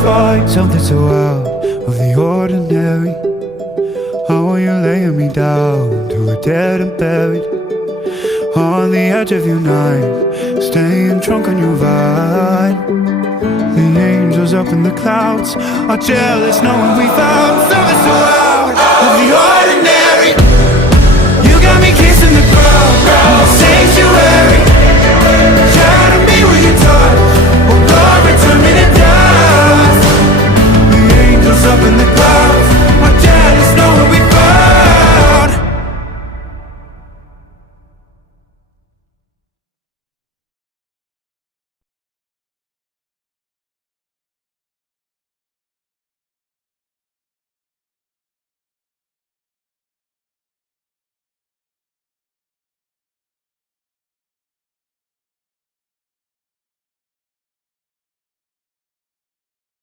find something so out of the ordinary? How are you laying me down to a dead and buried? On the edge of your knife, staying drunk on your vine. The angels up in the clouds are jealous knowing we found something so out.